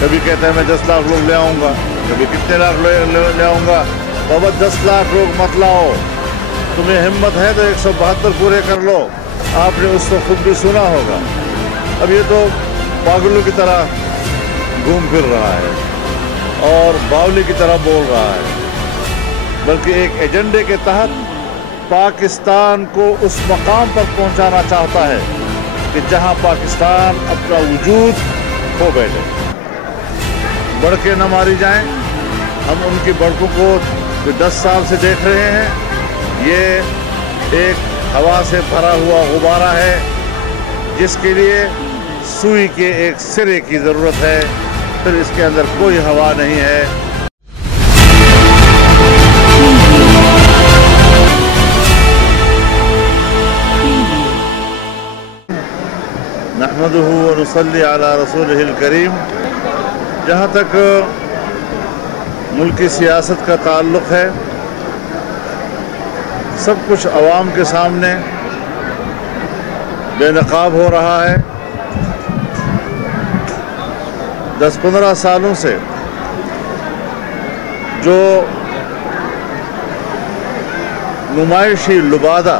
कभी कहता है मैं 10 लाख लोग ले आऊँगा, कभी कितने लाख ले आऊँगा। बाबा 10 लाख लोग मत लाओ, तुम्हें हिम्मत है तो 172 पूरे कर लो। आपने उसको खुद भी सुना होगा। अब ये तो पागलों की तरह घूम फिर रहा है और बावली की तरह बोल रहा है, बल्कि एक एजेंडे के तहत पाकिस्तान को उस मकाम पर पहुंचाना चाहता है कि जहां पाकिस्तान अपना वजूद खो बैठे। बड़के न मारी जाएं। हम उनकी बड़कों को जो 10 साल से देख रहे हैं, ये एक हवा से भरा हुआ गुब्बारा है जिसके लिए सुई के एक सिरे की ज़रूरत है, फिर इसके अंदर कोई हवा नहीं है। नहमदुहु व नुसल्ली अला रसूलिहिल करीम। जहाँ तक मुल्क की सियासत का ताल्लुक़ है, सब कुछ अवाम के सामने बेनकाब हो रहा है। 10-15 सालों से जो नुमाइशी लुबादा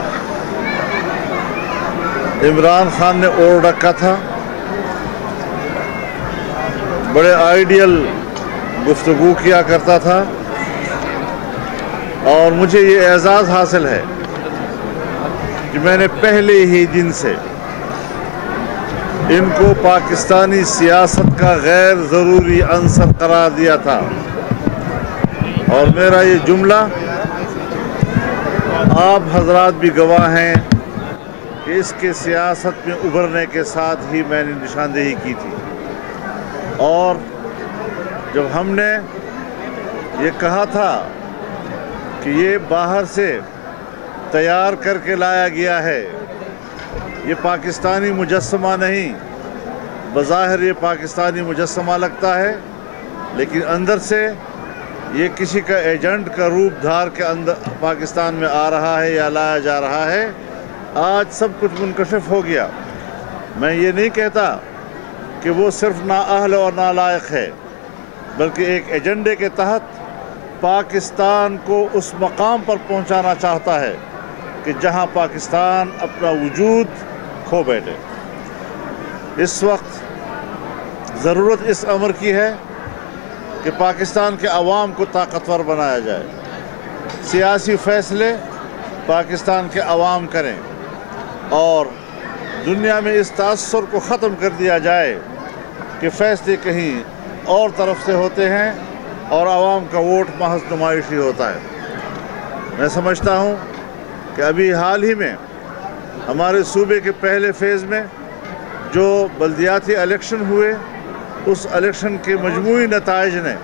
इमरान खान ने ओढ़ रखा था, बड़े आइडियल गुफ्तगू किया करता था, और मुझे ये एजाज़ हासिल है कि मैंने पहले ही दिन से इनको पाकिस्तानी सियासत का गैर ज़रूरी अंसर करार दिया था। और मेरा ये जुमला आप हजरात भी गवाह हैं कि इसके सियासत में उभरने के साथ ही मैंने निशानदेही की थी। और जब हमने ये कहा था कि ये बाहर से तैयार करके लाया गया है, ये पाकिस्तानी मुजस्समा नहीं, बज़ाहिर ये पाकिस्तानी मुजस्समा लगता है, लेकिन अंदर से ये किसी का एजेंट का रूप धार के अंदर पाकिस्तान में आ रहा है या लाया जा रहा है। आज सब कुछ मुनकशिफ हो गया। मैं ये नहीं कहता कि वो सिर्फ नाअहल और नालायक है, बल्कि एक एजेंडे के तहत पाकिस्तान को उस मकाम पर पहुंचाना चाहता है कि जहां पाकिस्तान अपना वजूद खो बैठे। इस वक्त ज़रूरत इस अमर की है कि पाकिस्तान के अवाम को ताकतवर बनाया जाए। सियासी फ़ैसले पाकिस्तान के अवाम करें और दुनिया में इस तासुर को ख़त्म कर दिया जाए कि फ़ैसले कहीं और तरफ से होते हैं और आवाम का वोट महज नुमाइशी होता है। मैं समझता हूँ कि अभी हाल ही में हमारे सूबे के पहले फ़ेज़ में जो बल्दियाती इलेक्शन हुए, उस इलेक्शन के मजमूई नताइज ने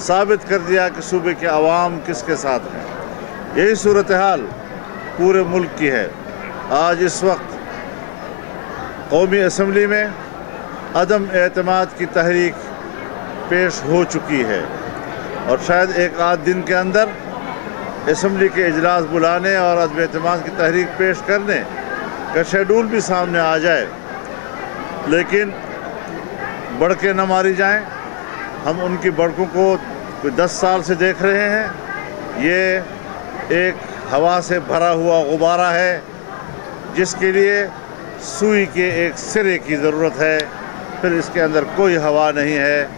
साबित कर दिया कि सूबे के अवाम किसके साथ हैं। यही सूरत हाल पूरे मुल्क की है। आज इस वक्त कौमी असम्बली में अदम एतमाद की तहरीक पेश हो चुकी है और शायद एक आध दिन के अंदर असम्बली के इजलास बुलाने और अदम एतमाद की तहरीक पेश करने का शेड्यूल भी सामने आ जाए, लेकिन बड़के न मारी जाएं। हम उनकी बड़कों को 10 साल से देख रहे हैं। ये एक हवा से भरा हुआ गुब्बारा है जिसके लिए सुई के एक सिरे की ज़रूरत है, फिर इसके अंदर कोई हवा नहीं है।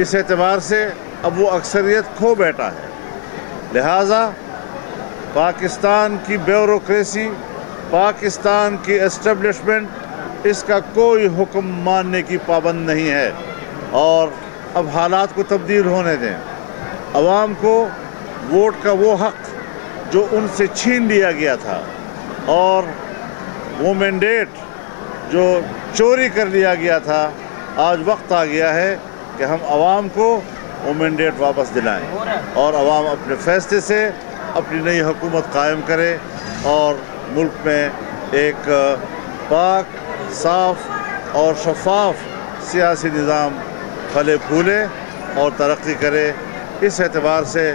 इस एतबार से अब वो अक्सरियत खो बैठा है। लिहाजा पाकिस्तान की ब्यूरोक्रेसी, पाकिस्तान की एस्टेब्लिशमेंट इसका कोई हुक्म मानने की पाबंद नहीं है और अब हालात को तब्दील होने दें। अवाम को वोट का वो हक़ जो उनसे छीन लिया गया था और वो मैंडेट जो चोरी कर लिया गया था, आज वक्त आ गया है कि हम अवाम को वो मैंडेट वापस दिलाएं और अवाम अपने फ़ैसले से अपनी नई हुकूमत कायम करे और मुल्क में एक पाक, साफ़ और शफाफ सियासी निज़ाम फले फूले और तरक्की करे। इस एतबार से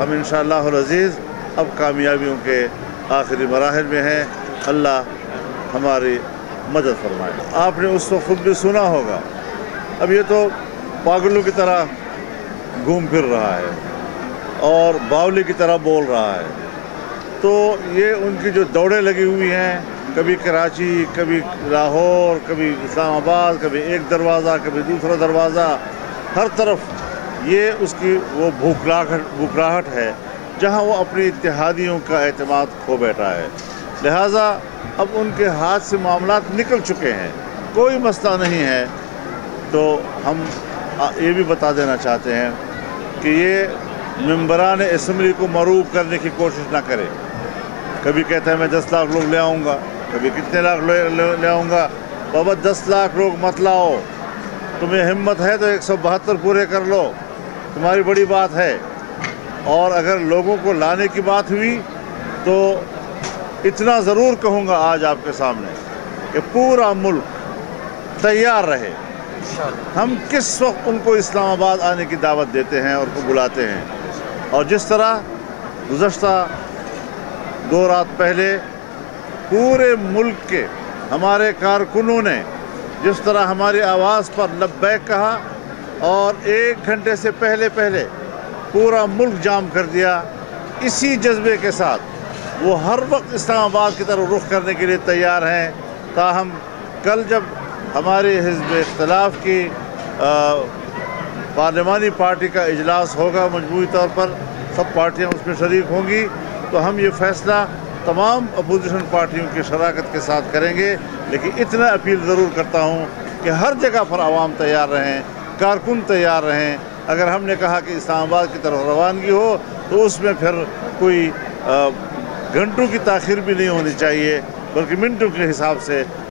हम इंशाअल्लाह अज़ीज़ अब कामयाबियों के आखिरी मराहिल में हैं। अल्लाह हमारी मदद फरमाए। आपने उस वक्त खुद भी सुना होगा। अब ये तो पागलों की तरह घूम फिर रहा है और बावली की तरह बोल रहा है। तो ये उनकी जो दौड़ें लगी हुई हैं, कभी कराची, कभी लाहौर, कभी इस्लामाबाद, कभी एक दरवाज़ा, कभी दूसरा दरवाज़ा, हर तरफ ये उसकी वो भूखराहट है जहां वो अपने इत्तेहादियों का एतमाद खो बैठा है। लिहाजा अब उनके हाथ से मामलात निकल चुके हैं, कोई मसला नहीं है। तो हम ये भी बता देना चाहते हैं कि ये मेंबरान असम्बली को मरूब करने की कोशिश ना करें। कभी कहता है मैं 10 लाख लोग ले आऊँगा, कभी कितने लाख ले आऊँगा। बाबा 10 लाख लोग मत लाओ, तुम्हें हिम्मत है तो 172 पूरे कर लो, तुम्हारी बड़ी बात है। और अगर लोगों को लाने की बात हुई तो इतना ज़रूर कहूँगा आज आपके सामने कि पूरा मुल्क तैयार रहे। हम किस वक्त उनको इस्लामाबाद आने की दावत देते हैं और उनको बुलाते हैं, और जिस तरह गुज़श्ता 2 रात पहले पूरे मुल्क के हमारे कारकुनों ने जिस तरह हमारी आवाज़ पर लब्बैक कहा और 1 घंटे से पहले पूरा मुल्क जाम कर दिया, इसी जज्बे के साथ वो हर वक्त इस्लामाबाद की तरफ रुख करने के लिए तैयार हैं। ताहम कल जब हमारे हिज़्ब इख्तिलाफ़ की पार्लिमानी पार्टी का इजलास होगा, मजमूई तौर पर सब पार्टियां उसमें शरीक होंगी, तो हम ये फ़ैसला तमाम अपोजिशन पार्टियों की शराकत के साथ करेंगे। लेकिन इतना अपील ज़रूर करता हूँ कि हर जगह पर आवाम तैयार रहें, कारकुन तैयार रहें। अगर हमने कहा कि इस्लामाबाद की तरफ रवानगी हो तो उसमें फिर कोई घंटों की ताख़ीर भी नहीं होनी चाहिए, बल्कि मिनटों के हिसाब से